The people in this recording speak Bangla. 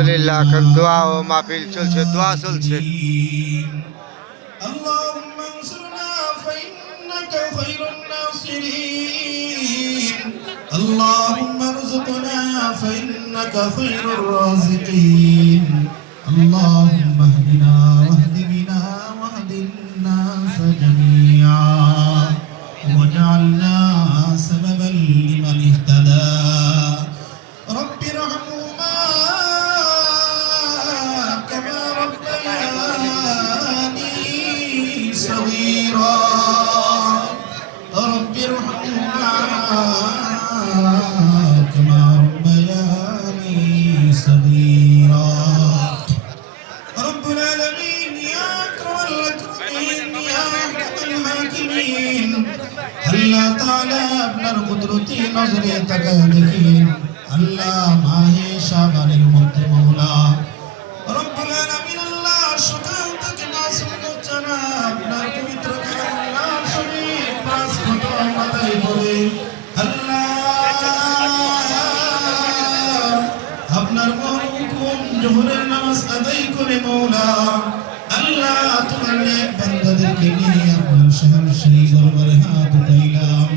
আলহামদুলিল্লাহ এখন দোয়া ও মাহফিল চলছে, দোয়া চলছে। اللهم انصرنا فإنك خير الناصرين اللهم ارزقنا فإنك خير الرازقين اللهم اهدنا واهد بنا واهد الناس جميعا واجعلنا سببا لمن اهتدى رب ارحمهما كما ربياني صغيرا رب ارحمهما كما ربياني صغيرا رب العالمين يا أكرم الأكرمين يا أحكم الحاكمين আল্লাহ তাআলা আপনার কুদরতি নজরে তাকায় দেখেন আল্লাহ মাহে শাবানের মধ্যে মাওলা রব্বুল আলামিন আল্লাহ সকাল থেকে নাস জানা আপনার পবিত্র কালাম শরীফ পাঁচ খতম আদায় করে আল্লাহ আপনার হুকুম জোহরের নামাজ আদায় করে মাওলা আল্লাহ তোমার নেক বান্দাদেরকে নিয়ে আপনার শহর সেই দরবারে হাত উঠাইলাম